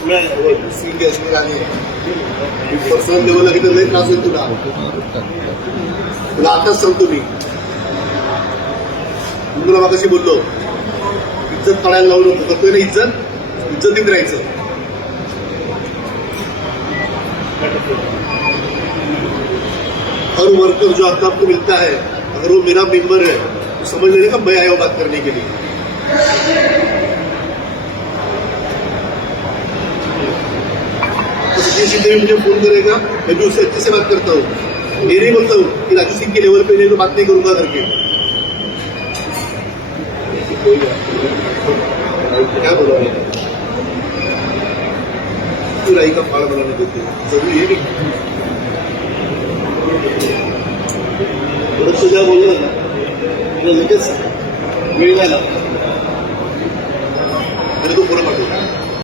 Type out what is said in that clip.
सिंग असले आणि पर्सनल लेवलला किती लई त्रास होईल तुला आताच सांगतो मी तुला मागाशी बोललो इज्जत काढायला लावू नको करतोय ना इज्जतीत राहायचं हर वर्कर जो हक आपको मिलता है अगर वो मेरा मेंबर है तो समझ लेने का मैं आया हूं बात करने के लिए तो सचिन शिंदे मुझे फोन करेगा मैं भी उससे अच्छे से बात करता हूँ ये नहीं बोलता हूँ कि राजू सिंह के लेवल पे नहीं तो बात नहीं करूंगा करके क्या बोला तू राई का फाड़ बनाने देते जरूरी है नहीं तुझ्या बोललं ना तुला लगेच वेळ झाला तरी तो पुढे पाठवला